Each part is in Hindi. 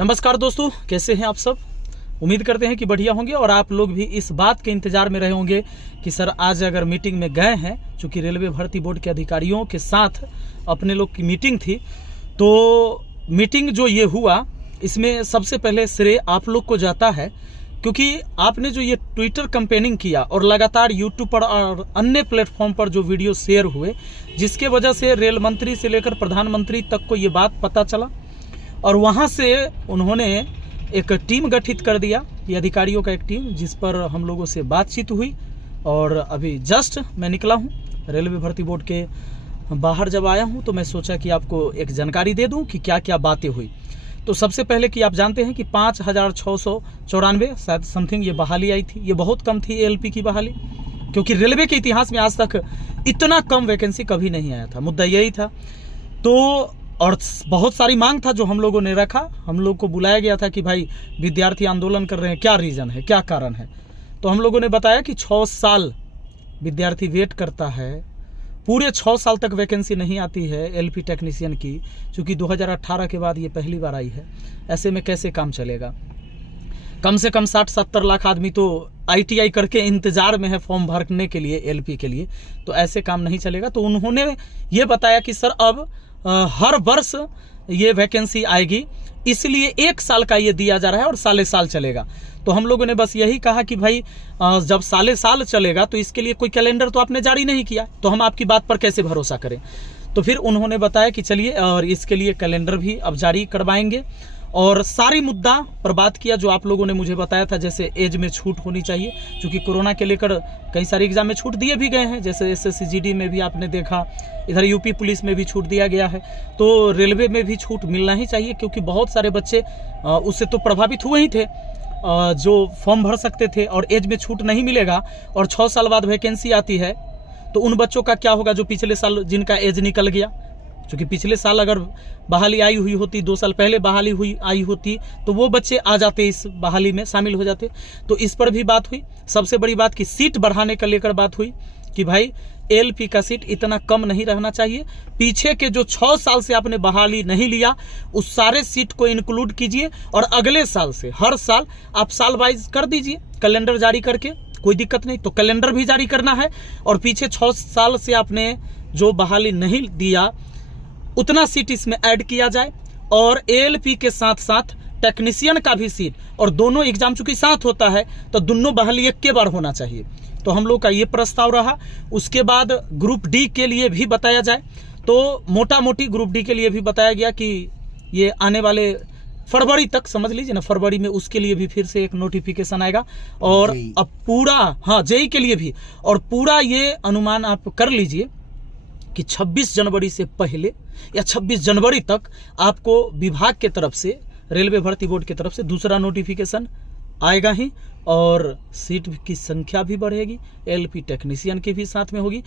नमस्कार दोस्तों, कैसे हैं आप सब। उम्मीद करते हैं कि बढ़िया होंगे और आप लोग भी इस बात के इंतजार में रहे होंगे कि सर आज अगर मीटिंग में गए हैं, चूँकि रेलवे भर्ती बोर्ड के अधिकारियों के साथ अपने लोग की मीटिंग थी, तो मीटिंग जो ये हुआ इसमें सबसे पहले श्रेय आप लोग को जाता है, क्योंकि आपने जो ये ट्विटर कैंपेनिंग किया और लगातार यूट्यूब पर और अन्य प्लेटफॉर्म पर जो वीडियो शेयर हुए, जिसके वजह से रेल मंत्री से लेकर प्रधानमंत्री तक को ये बात पता चला और वहाँ से उन्होंने एक टीम गठित कर दिया, ये अधिकारियों का एक टीम, जिस पर हम लोगों से बातचीत हुई। और अभी जस्ट मैं निकला हूँ रेलवे भर्ती बोर्ड के बाहर, जब आया हूँ तो मैं सोचा कि आपको एक जानकारी दे दूँ कि क्या क्या बातें हुई। तो सबसे पहले कि आप जानते हैं कि 5,694 शायद समथिंग ये बहाली आई थी। ये बहुत कम थी एएलपी की बहाली, क्योंकि रेलवे के इतिहास में आज तक इतना कम वैकेंसी कभी नहीं आया था। मुद्दा यही था। तो और बहुत सारी मांग था जो हम लोगों ने रखा। हम लोग को बुलाया गया था कि भाई विद्यार्थी आंदोलन कर रहे हैं, क्या रीज़न है, क्या कारण है। तो हम लोगों ने बताया कि 6 साल विद्यार्थी वेट करता है, पूरे 6 साल तक वैकेंसी नहीं आती है एलपी टेक्नीशियन की, क्योंकि 2018 के बाद ये पहली बार आई है। ऐसे में कैसे काम चलेगा। कम से कम 60-70 लाख आदमी तो आईटीआई करके इंतजार में है फॉर्म भरने के लिए एलपी के लिए, तो ऐसे काम नहीं चलेगा। तो उन्होंने ये बताया कि सर अब हर वर्ष ये वैकेंसी आएगी, इसलिए 1 साल का ये दिया जा रहा है और साले साल चलेगा। तो हम लोगों ने बस यही कहा कि भाई जब साले साल चलेगा तो इसके लिए कोई कैलेंडर तो आपने जारी नहीं किया, तो हम आपकी बात पर कैसे भरोसा करें। तो फिर उन्होंने बताया कि चलिए और इसके लिए कैलेंडर भी अब जारी करवाएंगे और सारी मुद्दा पर बात किया जो आप लोगों ने मुझे बताया था, जैसे एज में छूट होनी चाहिए, क्योंकि कोरोना के लेकर कई सारे एग्जाम में छूट दिए भी गए हैं, जैसे एसएससी-जीडी में भी आपने देखा, इधर यूपी पुलिस में भी छूट दिया गया है। तो रेलवे में भी छूट मिलना ही चाहिए, क्योंकि बहुत सारे बच्चे उससे तो प्रभावित हुए ही थे जो फॉर्म भर सकते थे, और एज में छूट नहीं मिलेगा और 6 साल बाद वैकेंसी आती है तो उन बच्चों का क्या होगा जो पिछले साल जिनका एज निकल गया। क्योंकि पिछले साल अगर बहाली आई हुई होती, 2 साल पहले बहाली आई होती, तो वो बच्चे आ जाते, इस बहाली में शामिल हो जाते। तो इस पर भी बात हुई। सबसे बड़ी बात कि सीट बढ़ाने का लेकर बात हुई कि भाई एलपी का सीट इतना कम नहीं रहना चाहिए। पीछे के जो 6 साल से आपने बहाली नहीं लिया उस सारे सीट को इंक्लूड कीजिए और अगले साल से हर साल आप साल वाइज कर दीजिए कैलेंडर जारी करके, कोई दिक्कत नहीं। तो कैलेंडर भी जारी करना है और पीछे 6 साल से आपने जो बहाली नहीं दिया उतना सीट इसमें ऐड किया जाए और एएलपी के साथ साथ टेक्नीशियन का भी सीट, और दोनों एग्जाम चूंकि साथ होता है तो दोनों बहाली एक के बार होना चाहिए। तो हम लोग का ये प्रस्ताव रहा। उसके बाद ग्रुप डी के लिए भी बताया जाए, तो मोटा मोटी ग्रुप डी के लिए भी बताया गया कि ये आने वाले फरवरी तक, समझ लीजिए ना, फरवरी में उसके लिए भी फिर से एक नोटिफिकेशन आएगा। और अब पूरा जेईई के लिए भी, और पूरा ये अनुमान आप कर लीजिए कि 26 जनवरी से पहले या 26 जनवरी तक आपको विभाग के तरफ से, रेलवे भर्ती बोर्ड की तरफ से दूसरा नोटिफिकेशन आएगा ही, और सीट की संख्या भी बढ़ेगी, एलपी टेक्नीशियन की भी साथ में होगी।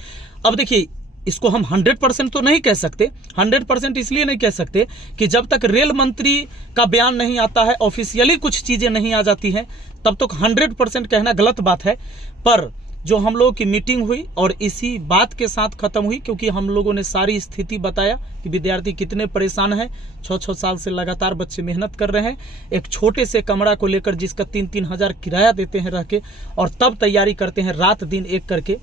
अब देखिए, इसको हम 100% तो नहीं कह सकते। 100% इसलिए नहीं कह सकते कि जब तक रेल मंत्री का बयान नहीं आता है, ऑफिशियली कुछ चीज़ें नहीं आ जाती हैं, तब तक 100% कहना गलत बात है। पर जो हम लोगों की मीटिंग हुई और इसी बात के साथ ख़त्म हुई, क्योंकि हम लोगों ने सारी स्थिति बताया कि विद्यार्थी कितने परेशान हैं। 6 साल से लगातार बच्चे मेहनत कर रहे हैं, एक छोटे से कमरा को लेकर जिसका 3-3 हज़ार किराया देते हैं रह के, और तब तैयारी करते हैं रात दिन एक करके।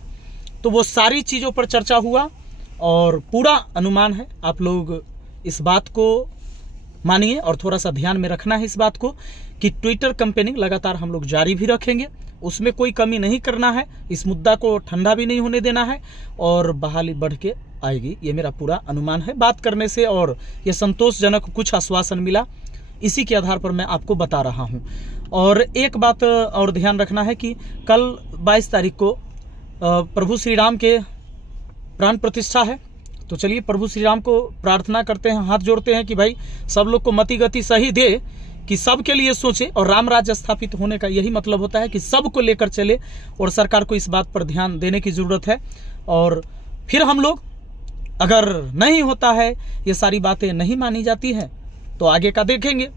तो वो सारी चीज़ों पर चर्चा हुआ और पूरा अनुमान है। आप लोग इस बात को मानिए और थोड़ा सा ध्यान में रखना है इस बात को कि ट्विटर कैंपेनिंग लगातार हम लोग जारी भी रखेंगे, उसमें कोई कमी नहीं करना है, इस मुद्दा को ठंडा भी नहीं होने देना है और बहाली बढ़ के आएगी, ये मेरा पूरा अनुमान है बात करने से। और ये संतोषजनक कुछ आश्वासन मिला, इसी के आधार पर मैं आपको बता रहा हूँ। और एक बात और ध्यान रखना है कि कल 22 तारीख को प्रभु श्री राम के प्राण प्रतिष्ठा है। तो चलिए प्रभु श्री राम को प्रार्थना करते हैं, हाथ जोड़ते हैं कि भाई सब लोग को मति गति सही दे, कि सब के लिए सोचे, और राम राज्य स्थापित होने का यही मतलब होता है कि सबको लेकर चले, और सरकार को इस बात पर ध्यान देने की ज़रूरत है। और फिर हम लोग, अगर नहीं होता है, ये सारी बातें नहीं मानी जाती हैं, तो आगे का देखेंगे।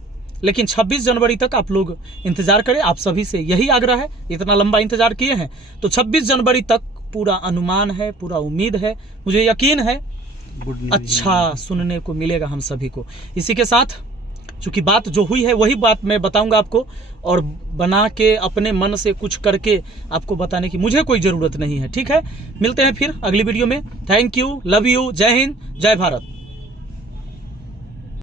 लेकिन 26 जनवरी तक आप लोग इंतज़ार करें, आप सभी से यही आग्रह है। इतना लंबा इंतज़ार किए हैं तो 26 जनवरी तक पूरा अनुमान है, पूरा उम्मीद है, मुझे यकीन है अच्छा सुनने को मिलेगा हम सभी को। इसी के साथ चूँकि बात जो हुई है वही बात मैं बताऊंगा आपको, और बना के अपने मन से कुछ करके आपको बताने की मुझे कोई ज़रूरत नहीं है। ठीक है, मिलते हैं फिर अगली वीडियो में। थैंक यू, लव यू, जय हिंद, जय भारत।